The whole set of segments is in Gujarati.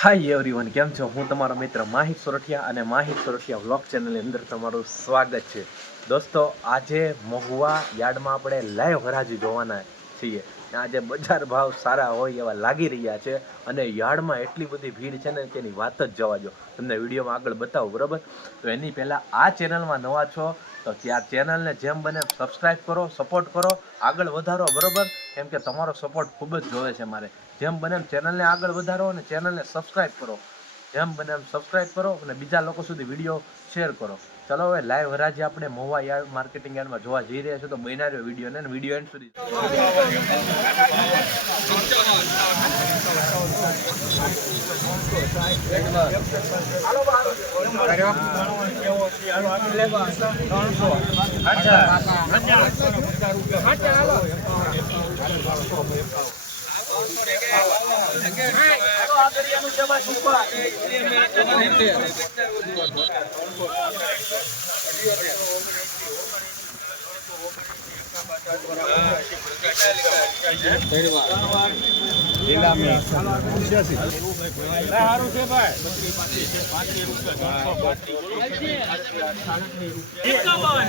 હાય એવરીવન કેમ છો? હું તમારો મિત્ર માહિત સોરઠિયા અને માહિત સોરઠિયા વ્લોગ ચેનલની અંદર તમારું સ્વાગત છે. દોસ્તો, આજે મહુવા યાર્ડમાં આપણે લાઈવ હરાજી જોવાના છીએ. આજે બજાર ભાવ સારા હોય એવા લાગી રહ્યા છે અને યાર્ડમાં એટલી બધી ભીડ છે ને તેની વાત જ જવા દો. તમને વિડીયોમાં આગળ બતાવું, બરાબર? તો એની પહેલાં આ ચેનલમાં નવા છો, તો ત્યાં ચેનલને જેમ બને સબસ્ક્રાઈબ કરો સપોર્ટ કરો, આગળ વધારો, બરાબર? કેમ કે તમારો સપોર્ટ ખૂબ જ જોવે છે મારે. જેમ બને એમ ચેનલને આગળ વધારો અને ચેનલને સબસ્ક્રાઇબ કરો. જેમ બને એમ સબસ્ક્રાઇબ કરો અને બીજા લોકો સુધી વીડિયો શેર કરો. ચલો હવે લાઈવ હરાજી આપણે મોવા યાર્ડ માર્કેટિંગ યાર્ડમાં જોવા જઈ રહ્યા છો તો બન્યા વીડિયો ને વીડિયો એન્ડ સુધી. એકાવન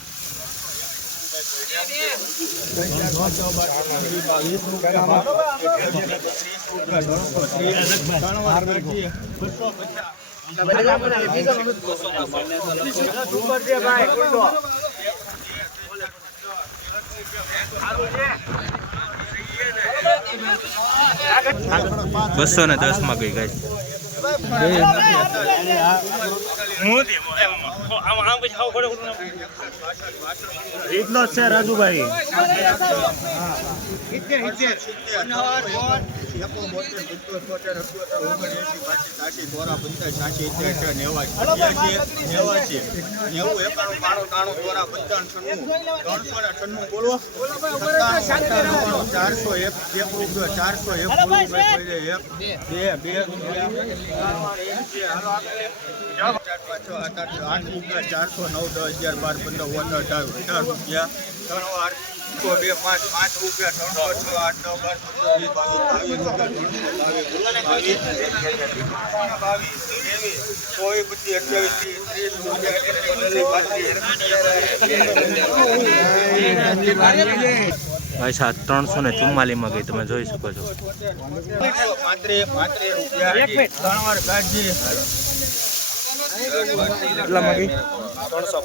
બસો ને દસમાં ગઈ ગાય એટલો જ છે રાજુભાઈ. ચારસો એક ચારસો એક બે બે ચારસો નવ દસ અગિયાર બાર પંદર પંદર અઢાર અઢાર રૂપિયા ત્રણ વાર બે પાંચ પાંચ રૂપિયા ત્રણસો છ આઠ નવ બાર પંદર વીસ બાવીસ બાવીસ અઠ્યાવીસ ત્રીસ ભાઈ સાહેબ, ત્રણસો ને ચુમ્માલીસમાં ગઈ, તમે જોઈ શકો છો. કેટલામાં પાંત્રીસ ત્રણસો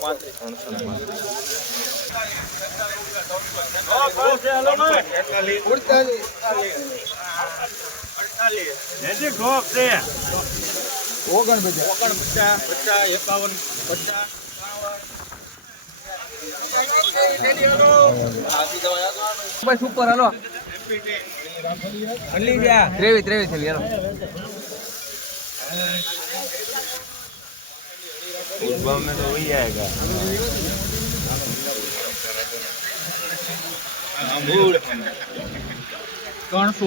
ઓગણ પચાસ પચાસ એકાવન પચાસ સુપર હાલો. ત્રેવી ત્રેવીસ થઈ હાલો ત્રણસો.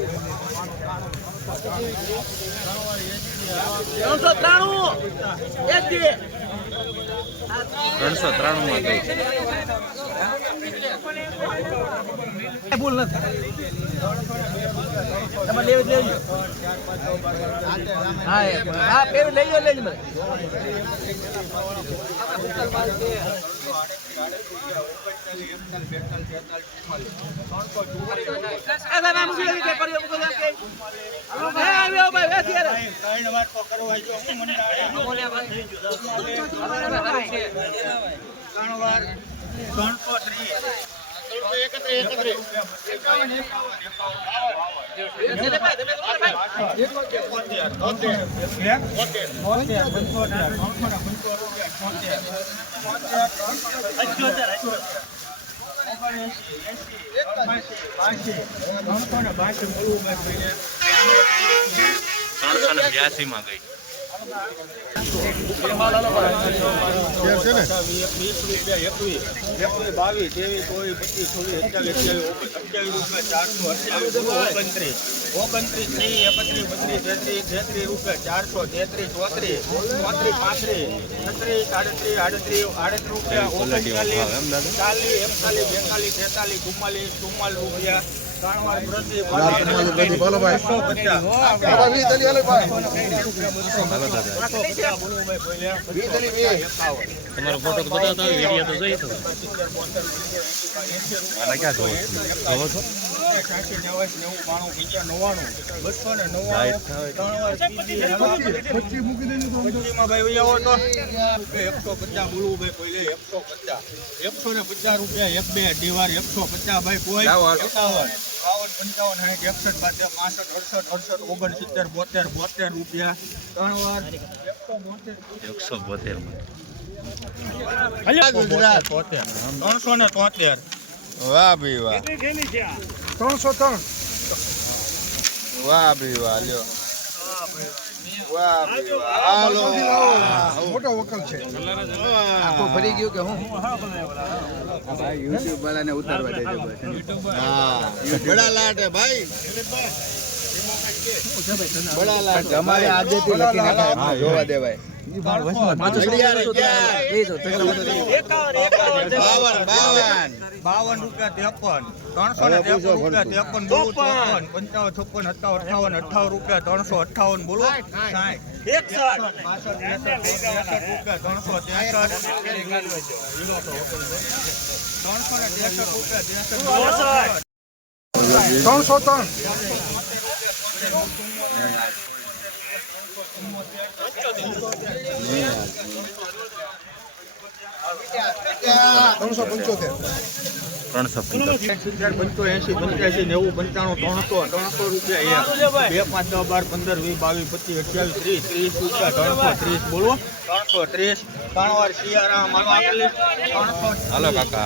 ત્રણસો ત્રાણુંમાં ગઈ ભૂલ એ. હા પેલું લઈ લો લઈ લો મને ત્રણ વાર ત્રણસો ત્રીસ. ત્રણસો ને બ્યાસીમાં ગઈ. બાવીસ ત્રેવીસ ચોવીસ પચીસ છવ્વીસ અઠ્યાવીસ અઠ્યાવીસ અઠ્યાવીસ રૂપિયા ચારસો ઓગણત્રીસ ઓગણત્રીસ ત્રીસ એકત્રીસ બત્રીસ તેત્રીસ તેત્રીસ રૂપિયા ચારસો તેત્રીસ ચોત્રીસ ચોત્રીસ પાંત્રીસ છત્રીસ આડત્રીસ આડત્રીસ આડત્રીસ રૂપિયા ઓગણચાલીસ ચાલીસ એકતાલીસ બેતાલીસ તેતાલીસ ચુમ્માલીસ ચુમ્માલીસ રૂપિયા. તમારો ફોટો તો બતાવતો વીડિયો તો જોઈ આને ક્યાં જોવો છો? જોવો છો બસો ને નવ્વાણું એકસો પચાસ બોલવું ભાઈ કોઈ એકસો પચાસ એકસો ને પચાસ રૂપિયા એક બે દિવાર એકસો પચાસ ભાઈ કોઈ એકાવન બાવન પંચાવન સાઠ એકસઠ બાસઠ પાસઠ અડસઠ અડસઠ ઓગણસિત્તેર બોતેર બોતેર રૂપિયા ત્રણ વાર એકસો બોતેર એકસો બોતેરમાં ત્રણસો ને તોતેર. વાહ ભાઈ વાહ. ત્રણસો ત્રણ. વાહ ભી વાહ લ્યો. મોટો વકલ છે. આખું ફરી ગયું કે હું? યુટ્યુબ વાળાને ઉતારવા દેજો હા. બડા લાટ હે ભાઈ. લખી નાખાય. હા, જોવા દેવાય. બાવન બાવન બાવન રૂપિયા ત્રેપન ત્રણસો ને ત્રેપન રૂપિયા ત્રેપન ચોપન પંચાવન છપ્પન સત્તાવન અઠાવન અઠાવન રૂપિયા. ત્રણસો અઠાવન બોલો ત્રણસો ત્રણ. ત્રણસો પંચોતેર ત્રણસો પંચોતેર પંચાણું ત્રણસો ત્રણસો રૂપિયા બે પાંચ દસ બાર પંદર વીસ બાવીસ પચીસ અઠ્યાવીસ ત્રીસ. ત્રીસ રૂપિયા ત્રણસો ત્રીસ બોલો ત્રીસ ત્રણ વાર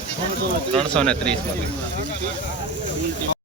ત્રણસો ત્રણસો ને ત્રીસમાં ગઈ